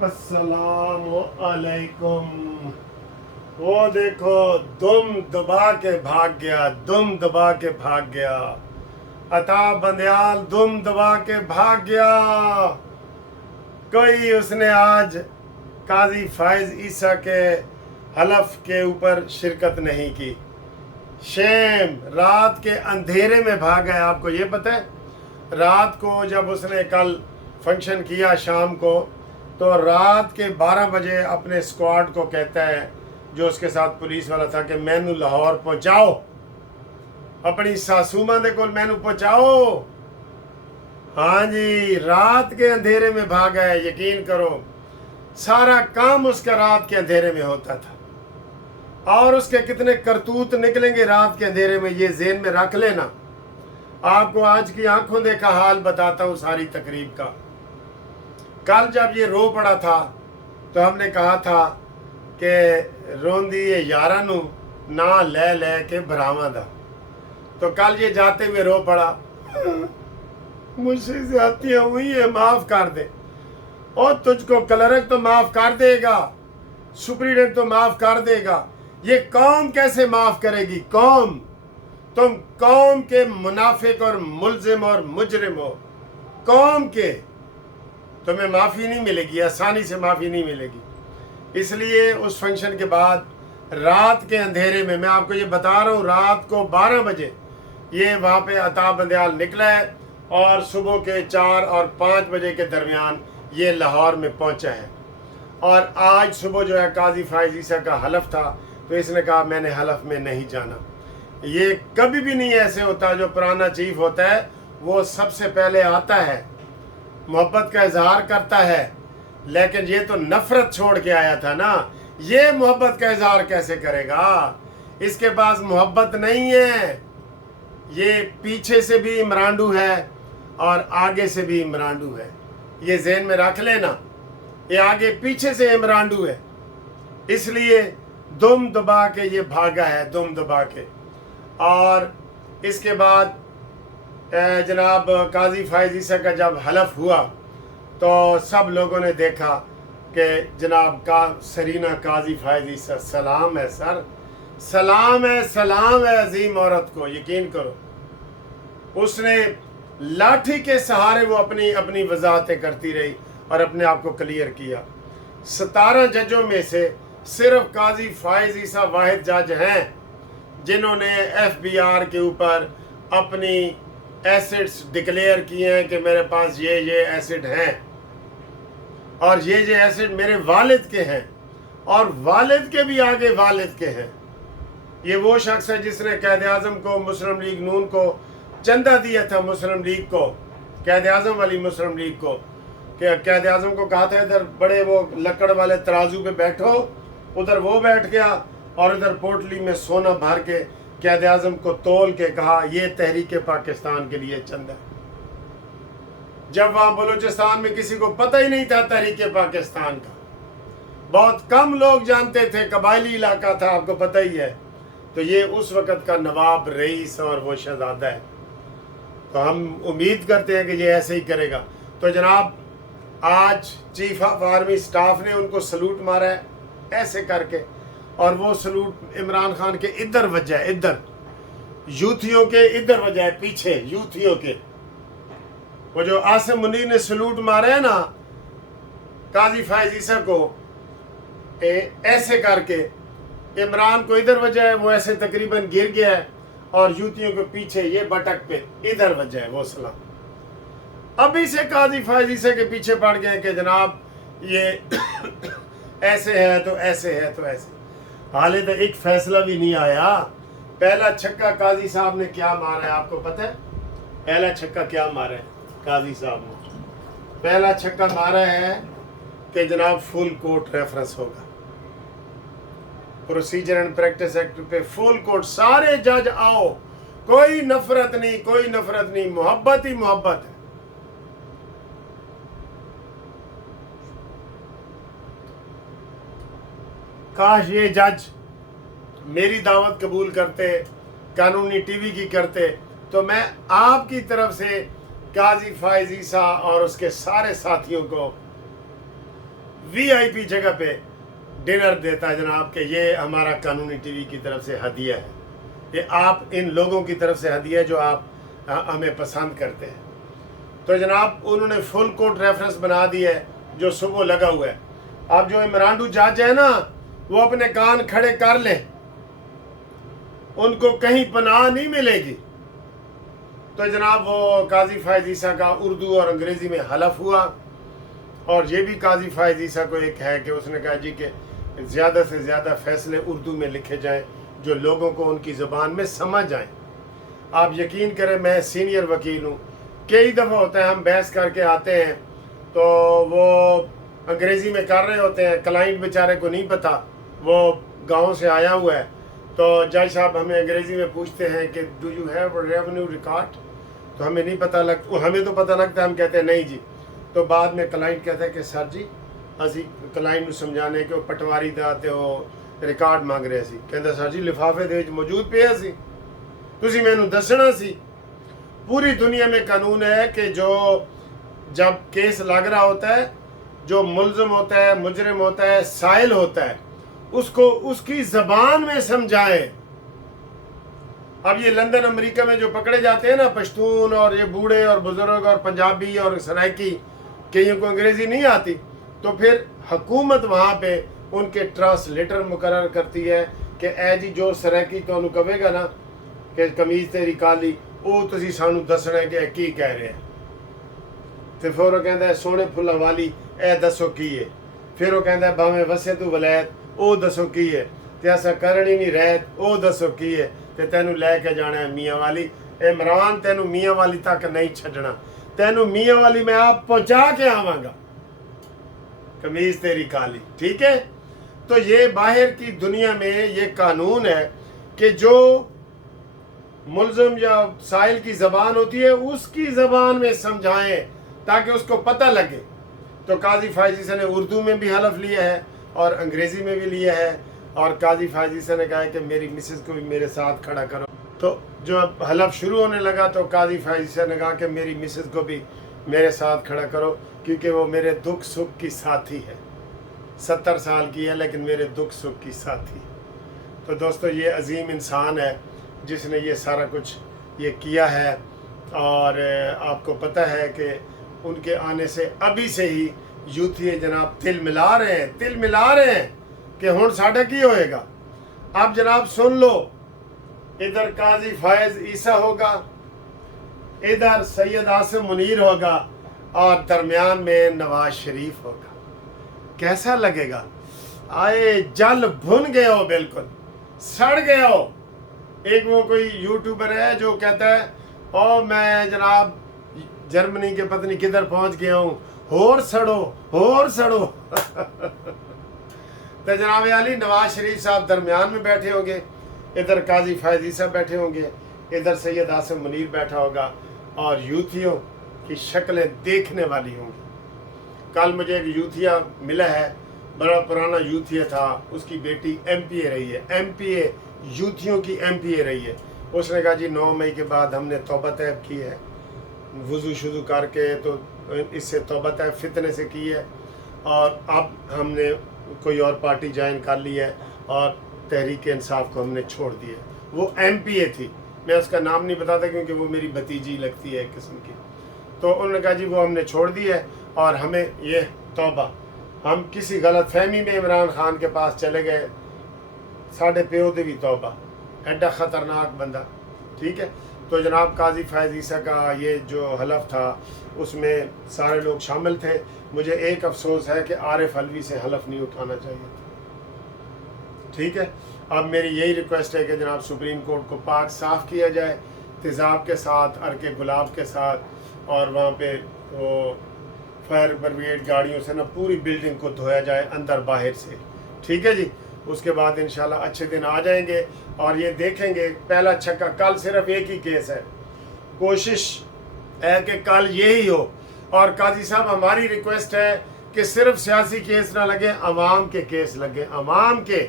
अस्सलाम अलैकुम। वो देखो, दुम दबा के भाग गया, दुम दबा के भाग गया। अता बंदयाल दुम दबा के भाग गया। कोई उसने आज काजी फाइज ईसा के हलफ के ऊपर शिरकत नहीं की। शेम, रात के अंधेरे में भाग गया। आपको ये पता है, रात को जब उसने कल फंक्शन किया शाम को, तो रात के 12 बजे अपने स्क्वाड को कहता है, जो उसके साथ पुलिस वाला था, कि मैनू लाहौर पहुंचाओ, अपनी सासूमा दे कोल मैनू पहुंचाओ। हाँ जी, रात के अंधेरे में भागा है। यकीन करो, सारा काम उसका रात के अंधेरे में होता था। और उसके कितने करतूत निकलेंगे रात के अंधेरे में, ये ज़हन में रख लेना। आपको आज की आंखों देखा हाल बताता हूँ सारी तकरीब का। कल जब ये रो पड़ा था, तो हमने कहा था कि रोंदी ये यारा नू ना ले ले के भरावा दा। तो कल ये जाते हुए रो पड़ा, मुझसे ज्यादतियां हुई है, माफ कर दे। और तुझको क्लर्क तो माफ कर देगा, सुप्रीडेंट तो माफ कर देगा, ये कौम कैसे माफ करेगी? कौम, तुम कौम के मुनाफिक और मुलजिम और मुजरिम हो। कौम के तुम्हें माफ़ी नहीं मिलेगी, आसानी से माफ़ी नहीं मिलेगी। इसलिए उस फंक्शन के बाद रात के अंधेरे में, मैं आपको ये बता रहा हूँ, रात को 12 बजे ये वहाँ पे अता बंदयाल निकला है और सुबह के 4 और 5 बजे के दरमियान ये लाहौर में पहुँचा है। और आज सुबह जो है काजी फाइज ईसा का हलफ था, तो इसने कहा मैंने हलफ में नहीं जाना। ये कभी भी नहीं ऐसे होता। जो पुराना चीफ होता है वो सबसे पहले आता है, मोहब्बत का इजहार करता है, लेकिन ये तो नफरत छोड़ के आया था ना। ये मोहब्बत का इजहार कैसे करेगा? इसके पास मोहब्बत नहीं है। ये पीछे से भी इमरानडू है और आगे से भी इमरानडू है। ये ज़हन में रख लेना, ये आगे पीछे से इमरानडू है। इसलिए दुम दबा के ये भागा है, दुम दबा के। और इसके बाद जनाब काजी फाइज ईसा का जब हलफ हुआ, तो सब लोगों ने देखा कि जनाब का सरीना काजी फाइज ईसा, सलाम है सर, सलाम है अजीम औरत को। यकीन करो, उसने लाठी के सहारे वो अपनी अपनी वजाहतें करती रही और अपने आप को क्लियर किया। 17 जजों में से सिर्फ काजी फाइज ईसा वाहिद जज हैं जिन्होंने FBR के ऊपर अपनी एसिड्स डिक्लेयर किए हैं कि मेरे पास ये एसिड हैं और ये एसिड मेरे वालिद के हैं और वालिद के भी आगे वालिद के हैं। ये वो शख्स है जिसने कैद आज़म को, मुस्लिम लीग नून को चंदा दिया था, मुस्लिम लीग को, कैद आज़म वाली मुस्लिम लीग को, कि कैद आज़म को कहा था इधर बड़े वो लकड़ वाले तराजू पे बैठो, उधर वो बैठ गया और इधर पोटली में सोना भर के कैद आज़म को तोल के कहा ये तहरीक पाकिस्तान के लिए चंदा। जब वहाँ बलूचिस्तान में किसी को पता ही नहीं था तहरीक पाकिस्तान का, बहुत कम लोग जानते थे, कबायली इलाका था, आपको पता ही है। तो ये उस वक़्त का नवाब रईस और वो शहजादा है। तो हम उम्मीद करते हैं कि ये ऐसे ही करेगा। तो जनाब आज चीफ ऑफ आर्मी स्टाफ ने उनको सलूट मारा है ऐसे करके, और वो सलूट इमरान खान के इधर वजह है, इधर यूथियों के इधर वजह है, पीछे यूथियों के। वो जो आसिम मुनीर ने सलूट मारा है ना काजी फाइज ईसा को, ऐसे करके इमरान को इधर वजह है, वो ऐसे तकरीबन गिर गया है और यूथियों के पीछे ये बटक पे इधर वजह है वो सलाम। अभी से काजी फाइज ईसा के पीछे पड़ गए कि जनाब ये ऐसे है तो ऐसे है तो ऐसे। हाले तो एक फैसला भी नहीं आया। पहला छक्का काजी साहब ने क्या मारा है आपको पता है? पहला छक्का क्या मारा है काजी साहब ने? पहला छक्का मारा है कि जनाब फुल कोर्ट रेफरेंस होगा, प्रोसीजर एंड प्रैक्टिस एक्ट पे फुल कोर्ट, सारे जज आओ, कोई नफरत नहीं, कोई नफरत नहीं, मोहब्बत ही मोहब्बत है। काश ये जज मेरी दावत कबूल करते, कानूनी टीवी की करते, तो मैं आपकी तरफ से काजी फाइज ईसा और उसके सारे साथियों को VIP जगह पे डिनर देता है जनाब कि ये हमारा कानूनी टीवी की तरफ से हदिया है, ये आप इन लोगों की तरफ से हदिया है जो आप हमें पसंद करते हैं। तो जनाब उन्होंने फुल कोर्ट रेफरेंस बना दिया है जो सुबह लगा हुआ है। अब जो इमरान जज है ना, वो अपने कान खड़े कर लें, उनको कहीं पनाह नहीं मिलेगी। तो जनाब वो काजी फायज ईसा का उर्दू और अंग्रेज़ी में हलफ हुआ, और ये भी काजी फायज ईसा को एक है कि उसने कहा जी कि ज़्यादा से ज़्यादा फ़ैसले उर्दू में लिखे जाएं जो लोगों को उनकी ज़बान में समझ आएँ। आप यकीन करें, मैं सीनियर वकील हूँ, कई दफ़ा होता है हम बहस करके आते हैं तो वो अंग्रेज़ी में कर रहे होते हैं, क्लाइंट बेचारे को नहीं पता, वो गांव से आया हुआ है, तो जज साहब हमें अंग्रेज़ी में पूछते हैं कि do you have revenue record, तो हमें नहीं पता लगता, हमें तो पता लगता है, हम कहते हैं नहीं जी। तो बाद में क्लाइंट कहता है कि सर जी असी क्लाइंट को समझाने कि पटवारी दा ते रिकॉर्ड मांग रहे सी, कहता सर जी लिफाफे दे विच मौजूद पिया सी, तुसी मैनू दसना सी। पूरी दुनिया में कानून है कि जो जब केस लग रहा होता है, जो मुलजम होता है, मुजरिम होता है, साइल होता है, उसको उसकी ज़बान में समझाएं। अब ये लंदन अमेरिका में जो पकड़े जाते हैं ना पश्तून और ये बूढ़े और बुजुर्ग और पंजाबी और सराइकी, कईयों को अंग्रेज़ी नहीं आती, तो फिर हुकूमत वहाँ पे उनके ट्रांसलेटर मुकर्रर करती है कि ए जी जो सराइकी तो कहेगा ना कि कमीज़ तेरी काली, वो तुसी सानू दसना है कि की कह रहे हैं। तो फिर वो कहता है सोने फुल्ला वाली ए दसो की है, फिर वो कहता है भावें वसे तू वलैत वो दसो की है, ते असा करनी नहीं रहत वो दसो की है, ते तेनू लैके जाना है मियाँ वाली। इमरान तेनू मियाँ वाली तक नहीं छड़ना, तेनू मियाँ वाली मैं आप पहुँचा के आवांगा, कमीज तेरी काली। ठीक है, तो ये बाहर की दुनिया में ये कानून है कि जो मुलजम या साइल की ज़बान होती है उसकी ज़बान में समझाएं ताकि उसको पता लगे। तो काजी फायज ईसा ने उर्दू में भी हलफ लिया है और अंग्रेज़ी में भी लिया है, और काजी फायज ईसा ने कहा है कि मेरी मिसेस को भी मेरे साथ खड़ा करो। तो जब हलफ शुरू होने लगा तो काजी फायज ईसा ने कहा कि मेरी मिसेस को भी मेरे साथ खड़ा करो, क्योंकि वो मेरे दुख सुख की साथी है। 70 साल की है लेकिन मेरे दुख सुख की साथी। तो दोस्तों ये अजीम इंसान है जिसने ये सारा कुछ ये किया है, और आपको पता है कि उनके आने से अभी से ही यूथी जनाब तिल मिला रहे हैं कि हुण साडा की होएगा। अब जनाब सुन लो, इधर काजी फायज ईसा होगा, इधर सैयद आसिम मुनीर होगा, और दरमियान में नवाज शरीफ होगा। कैसा लगेगा? आए जल भुन गए हो, बिल्कुल सड़ गए हो। एक वो कोई यूट्यूबर है जो कहता है ओ मैं जनाब जर्मनी के पत्नी किधर पहुंच गया हूँ, होर सड़ो तो जनाब अली नवाज शरीफ साहब दरमियान में बैठे होंगे, इधर काजी फायज ईसा बैठे होंगे, इधर सैयद आसिम मुनीर बैठा होगा, और यूथियों की शक्लें देखने वाली होंगी। कल मुझे एक यूथिया मिला है, बड़ा पुराना यूथिया था, उसकी बेटी MPA रही है, MPA यूथियों की MPA रही है। उसने कहा जी 9 मई के बाद हमने तौबा तैब की है, वज़ू शुरू करके तो इससे तौबा तैब फितने से की है, और अब हमने कोई और पार्टी ज्वाइन कर ली है और तहरीक इंसाफ को हमने छोड़ दिया। वो MPA थी, मैं उसका नाम नहीं बताता क्योंकि वो मेरी भतीजी लगती है एक किस्म की। तो उन्होंने कहा जी वो हमने छोड़ दी है और हमें ये तौबा, हम किसी गलत फहमी में इमरान खान के पास चले गए, साढ़े प्यो दे भी तौबा, एडा ख़तरनाक बंदा। ठीक है, तो जनाब काजी फायज ईसा का ये जो हलफ था उसमें सारे लोग शामिल थे। मुझे एक अफसोस है कि आरिफ अलवी से हलफ नहीं उठाना चाहिए था। ठीक है, अब मेरी यही रिक्वेस्ट है कि जनाब सुप्रीम कोर्ट को पाक साफ़ किया जाए तेज़ाब के साथ, अरके गुलाब के साथ, और वहाँ पे वो फायर ब्रिगेड गाड़ियों से ना पूरी बिल्डिंग को धोया जाए अंदर बाहर से। ठीक है जी, उसके बाद इंशाल्लाह अच्छे दिन आ जाएंगे और ये देखेंगे पहला छक्का। कल सिर्फ एक ही केस है, कोशिश है कि कल यही हो। और काजी साहब हमारी रिक्वेस्ट है कि सिर्फ सियासी केस ना लगे, अवाम के केस लगे, अवाम के।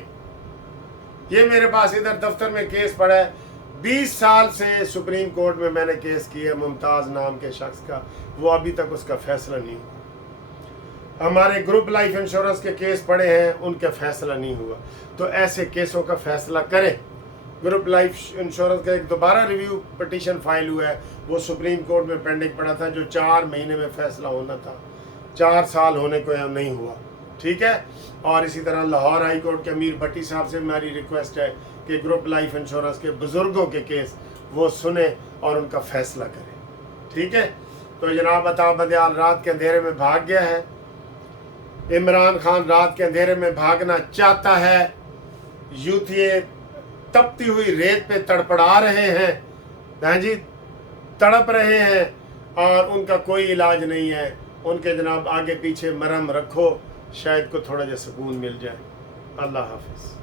ये मेरे पास इधर दफ्तर में केस पड़ा है, 20 साल से सुप्रीम कोर्ट में मैंने केस किया मुमताज़ नाम के शख्स का, वो अभी तक उसका फैसला नहीं हुआ। हमारे ग्रुप लाइफ इंश्योरेंस के केस पड़े हैं, उनका फैसला नहीं हुआ, तो ऐसे केसों का फैसला करें। ग्रुप लाइफ इंश्योरेंस का एक दोबारा रिव्यू पटिशन फाइल हुआ है, वो सुप्रीम कोर्ट में पेंडिंग पड़ा था, जो 4 महीने में फैसला होना था, 4 साल होने को नहीं हुआ। ठीक है। और इसी तरह लाहौर हाई कोर्ट के अमीर भट्टी साहब से हमारी रिक्वेस्ट है कि ग्रुप लाइफ इंश्योरेंस के बुजुर्गों के केस वो सुने और उनका फैसला करें। ठीक है। तो जनाब अता बंदियाल रात के अंधेरे में भाग गया है। इमरान खान रात के अंधेरे में भागना चाहता है। यूथिये तपती हुई रेत पे तड़पड़ा रहे हैं, हाँ जी, तड़प रहे हैं, और उनका कोई इलाज नहीं है। उनके जनाब आगे पीछे मरहम रखो, शायद को थोड़ा जा सुकून मिल जाए। अल्लाह हाफिज़।